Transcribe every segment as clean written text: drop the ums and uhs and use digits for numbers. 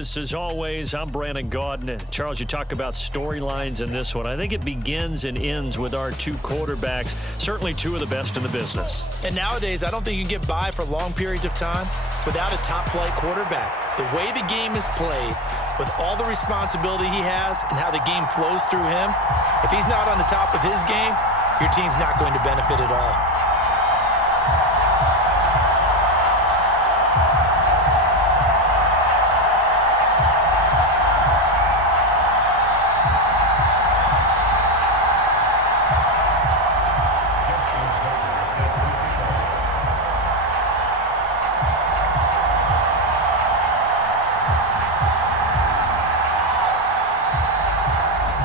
Lewis, as always. I'm Brandon Gaudin. Charles, you talk about storylines in this one. I think it begins and ends with our two quarterbacks, certainly two of the best in the business. And nowadays, I don't think you can get by for long periods of time without a top-flight quarterback. The way the game is played, with all the responsibility he has and how the game flows through him, if he's not on the top of his game, your team's not going to benefit at all.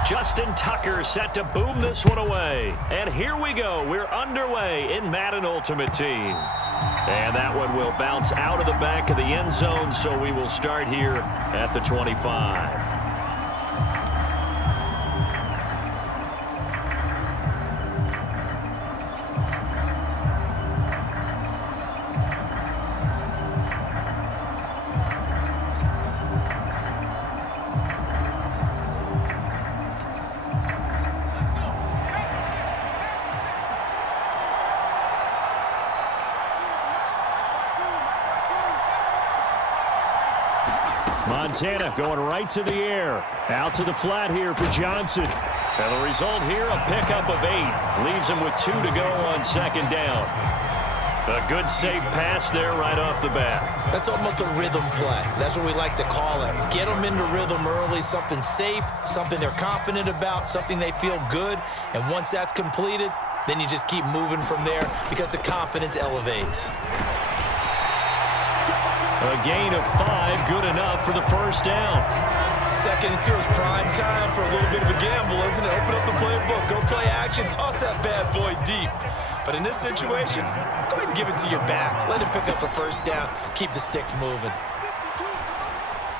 Justin Tucker set to boom this one away. And here we go. We're underway in Madden Ultimate Team. And that one will bounce out of the back of the end zone, so we will start here at the 25. Montana going right to the air. Out to the flat here for Johnson. And the result here, a pickup of 8. Leaves him with 2 to go on second down. A good safe pass there right off the bat. That's almost a rhythm play. That's what we like to call it. Get them into rhythm early, something safe, something they're confident about, something they feel good. And once that's completed, then you just keep moving from there because the confidence elevates. A gain of 5, good enough for the first down. 2nd and 2 is prime time for a little bit of a gamble, isn't it? Open up the playbook, go play action, toss that bad boy deep. But in this situation, go ahead and give it to your back. Let him pick up a first down, keep the sticks moving.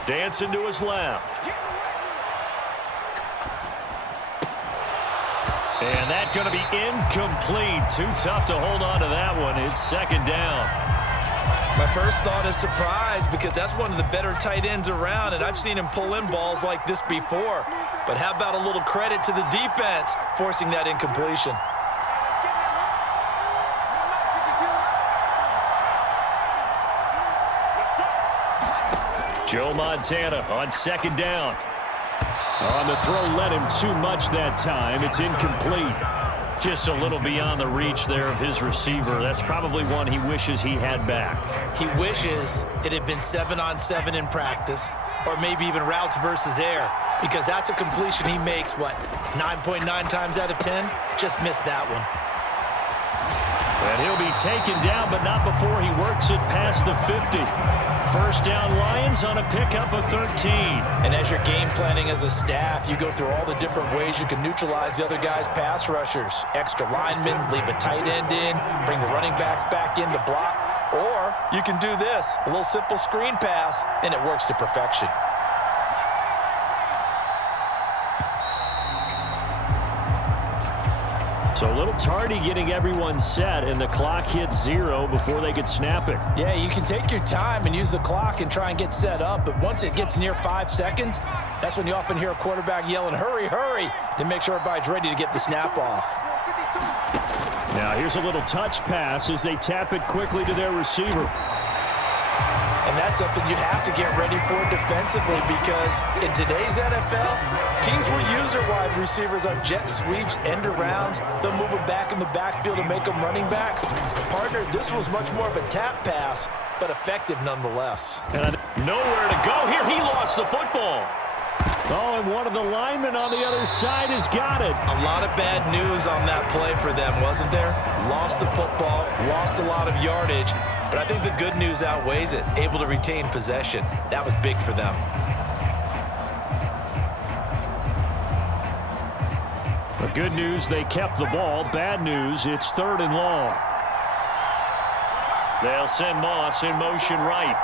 Dancing to his left. And that's going to be incomplete. Too tough to hold on to that one. It's second down. My first thought is surprise because that's one of the better tight ends around, and I've seen him pull in balls like this before. But how about a little credit to the defense forcing that incompletion? Joe Montana on second down. On the throw, led him too much that time. It's incomplete. Just a little beyond the reach there of his receiver. That's probably one he wishes he had back. He wishes it had been 7-on-7 in practice, or maybe even routes versus air, because that's a completion he makes, 9.9 times out of 10? Just missed that one. And he'll be taken down, but not before he works it past the 50. First down Lions on a pickup of 13. And as you're game planning as a staff, you go through all the different ways you can neutralize the other guy's pass rushers. Extra linemen, leave a tight end in, bring the running backs back in to block. Or you can do this, a little simple screen pass, and it works to perfection. So a little tardy getting everyone set, and the clock hits 0 before they could snap it. Yeah, you can take your time and use the clock and try and get set up, but once it gets near 5 seconds, that's when you often hear a quarterback yelling, hurry, hurry, to make sure everybody's ready to get the snap off. Now here's a little touch pass as they tap it quickly to their receiver. And that's something you have to get ready for defensively because in today's NFL, teams will use their wide receivers on jet sweeps, end arounds. They'll move them back in the backfield and make them running backs. Partner, this was much more of a tap pass, but effective nonetheless. And nowhere to go here. He lost the football. Oh, and one of the linemen on the other side has got it. A lot of bad news on that play for them, wasn't there? Lost the football, lost a lot of yardage. But I think the good news outweighs it. Able to retain possession. That was big for them. The good news, they kept the ball. Bad news, it's 3rd and long. They'll send Moss in motion right.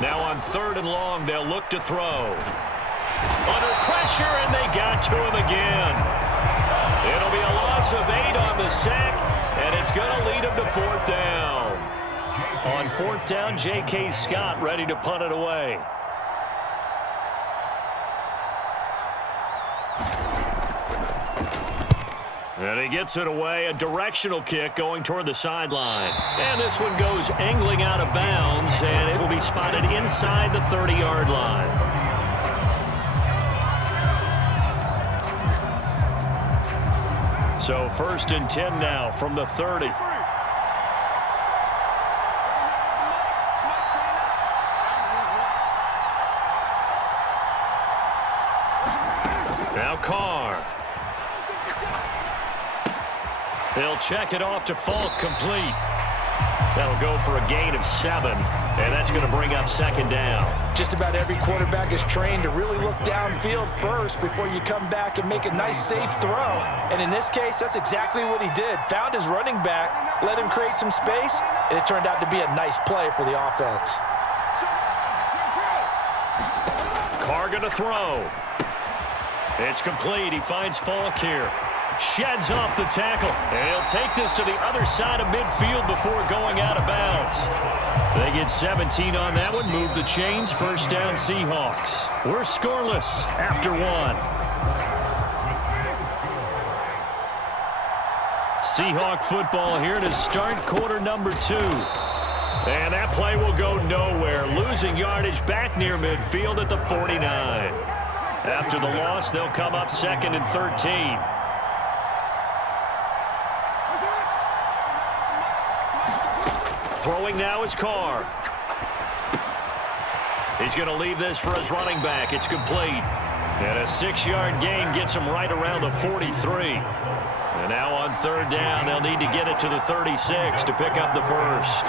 Now on 3rd and long, they'll look to throw. Under pressure, and they got to him again. It'll be a loss of 8 on the sack, and it's going to lead him to 4th down. On fourth down, J.K. Scott ready to punt it away. And he gets it away, a directional kick going toward the sideline. And this one goes angling out of bounds, and it will be spotted inside the 30-yard line. So 1st and 10 now from the 30. Now Carr. He'll check it off to Falk, complete. That'll go for a gain of 7, and that's going to bring up 2nd down. Just about every quarterback is trained to really look downfield first before you come back and make a nice, safe throw. And in this case, that's exactly what he did. Found his running back, let him create some space, and it turned out to be a nice play for the offense. Carr going to throw. It's complete. He finds Falk here. Sheds off the tackle. And he'll take this to the other side of midfield before going out of bounds. They get 17 on that one. Move the chains. 1st down, Seahawks. We're scoreless after 1. Seahawk football here to start quarter number 2. And that play will go nowhere. Losing yardage back near midfield at the 49. After the loss, they'll come up 2nd and 13. Throwing now is Carr. He's going to leave this for his running back. It's complete. And a 6-yard gain gets him right around the 43. And now on 3rd down, they'll need to get it to the 36 to pick up the 1st.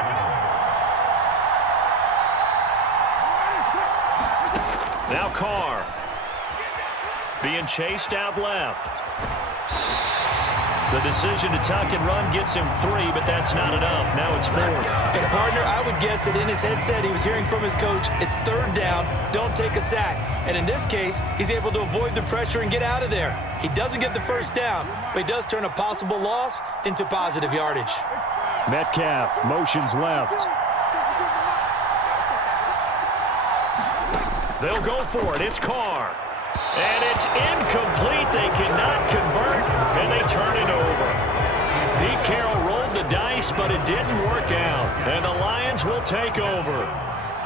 Now Carr. Being chased out left. The decision to tuck and run gets him 3, but that's not enough. Now it's 4th. And, partner, I would guess that in his headset he was hearing from his coach, it's 3rd down, don't take a sack. And in this case, he's able to avoid the pressure and get out of there. He doesn't get the 1st down, but he does turn a possible loss into positive yardage. Metcalf motions left. They'll go for it. It's Carr. And it's incomplete. They cannot convert, and they turn it over. Pete Carroll rolled the dice, but it didn't work out. And the Lions will take over.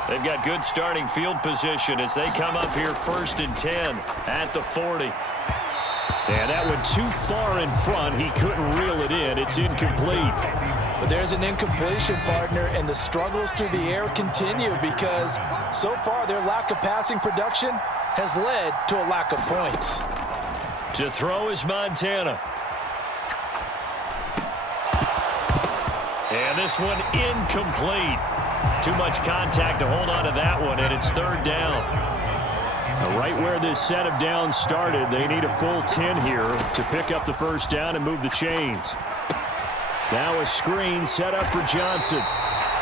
They've got good starting field position as they come up here 1st and 10 at the 40. And that went too far in front. He couldn't reel it in. It's incomplete. But there's an incompletion, partner, and the struggles through the air continue because so far their lack of passing production has led to a lack of points. To throw is Montana. And this one incomplete. Too much contact to hold on to that one, and it's 3rd down. Right where this set of downs started, they need a full 10 here to pick up the 1st down and move the chains. Now a screen set up for Johnson.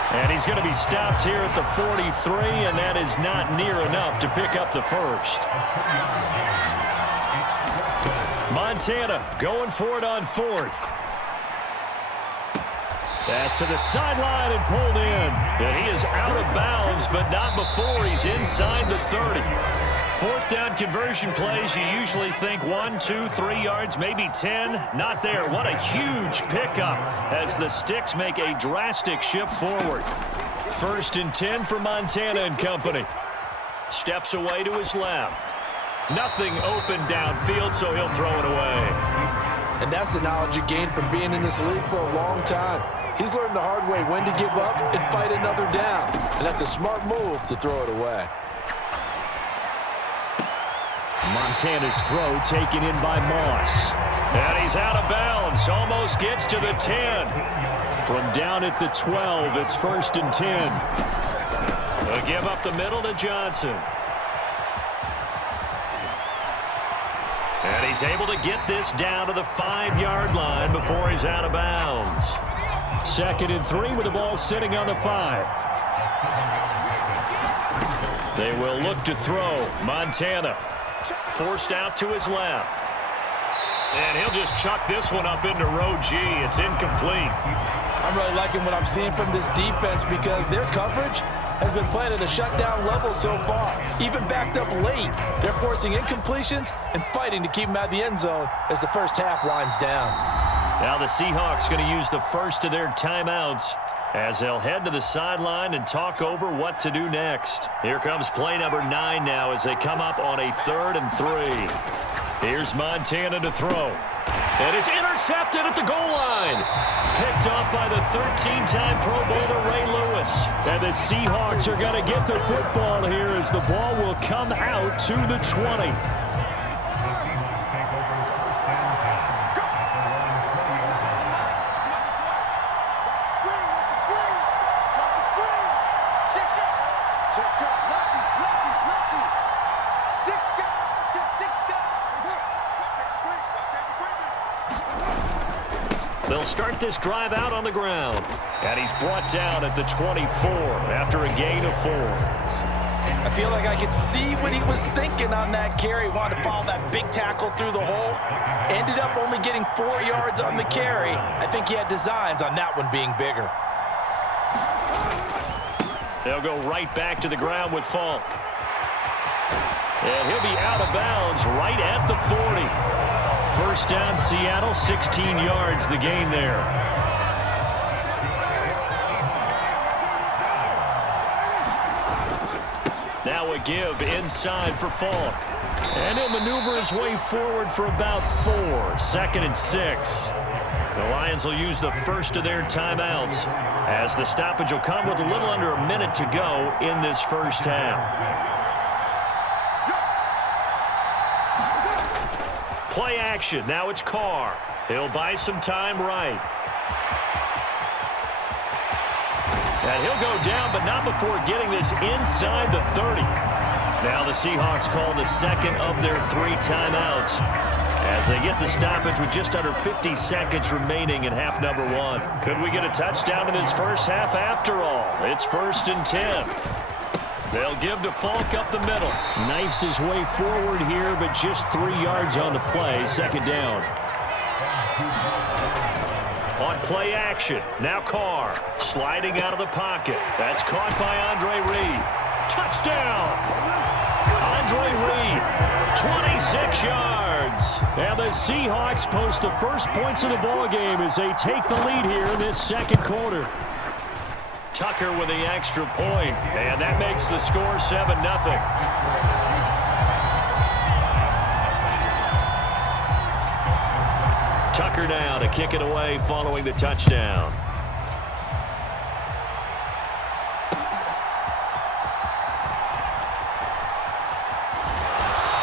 And he's going to be stopped here at the 43, and that is not near enough to pick up the 1st. Montana going for it on 4th. Pass to the sideline and pulled in. And he is out of bounds, but not before he's inside the 30. 4th down conversion plays, you usually think 1, 2, 3 yards, maybe 10. Not there. What a huge pickup as the Sticks make a drastic shift forward. 1st and 10 for Montana and company. Steps away to his left. Nothing open downfield, so he'll throw it away. And that's the knowledge you gain from being in this league for a long time. He's learned the hard way when to give up and fight another down. And that's a smart move to throw it away. Montana's throw taken in by Moss. And he's out of bounds. Almost gets to the 10. From down at the 12, it's 1st and 10. They'll give up the middle to Johnson. And he's able to get this down to the 5-yard line before he's out of bounds. 2nd and 3 with the ball sitting on the 5. They will look to throw. Montana forced out to his left. And he'll just chuck this one up into row G. It's incomplete. I'm really liking what I'm seeing from this defense because their coverage has been playing at a shutdown level so far. Even backed up late, they're forcing incompletions and fighting to keep them out of the end zone as the first half winds down. Now the Seahawks going to use the first of their timeouts as they'll head to the sideline and talk over what to do next. Here comes play number 9 now as they come up on a 3rd and 3. Here's Montana to throw. And it's intercepted at the goal line. Picked off by the 13-time Pro Bowler Ray Lewis. And the Seahawks are going to get the football here as the ball will come out to the 20. They'll start this drive out on the ground. And he's brought down at the 24 after a gain of 4. I feel like I could see what he was thinking on that carry. Wanted to follow that big tackle through the hole. Ended up only getting 4 yards on the carry. I think he had designs on that one being bigger. They'll go right back to the ground with Falk. And he'll be out of bounds right at the 40. First down, Seattle, 16 yards, the gain there. Now a give inside for Falk. And he'll maneuver his way forward for about 4. 2nd and 6. The Lions will use the first of their timeouts as the stoppage will come with a little under a minute to go in this first half. Play action. Now it's Carr. He'll buy some time right. And he'll go down, but not before getting this inside the 30. Now the Seahawks call the second of their 3 timeouts as they get the stoppage with just under 50 seconds remaining in half number 1. Could we get a touchdown in this first half after all? It's 1st and 10. They'll give to Falk up the middle. Knifes his way forward here, but just 3 yards on the play. 2nd down. On play action, now Carr sliding out of the pocket. That's caught by Andre Reed. Touchdown! Andre Reed, 26 yards. And the Seahawks post the first points of the ballgame as they take the lead here in this 2nd quarter. Tucker with the extra point, and that makes the score 7-0. Tucker now to kick it away following the touchdown.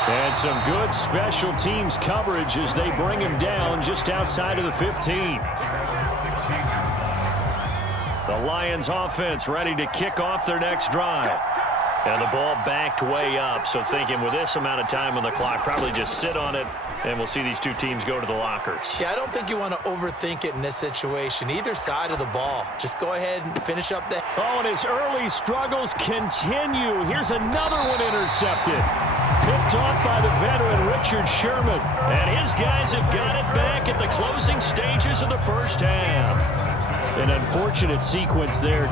And some good special teams coverage as they bring him down just outside of the 15. The Lions offense ready to kick off their next drive. And the ball backed way up, so thinking with this amount of time on the clock, probably just sit on it, and we'll see these 2 teams go to the lockers. Yeah, I don't think you want to overthink it in this situation. Either side of the ball. Just go ahead and finish up the... Oh, and his early struggles continue. Here's another one intercepted. Picked off by the veteran Richard Sherman. And his guys have got it back at the closing stages of the first half. An unfortunate sequence there.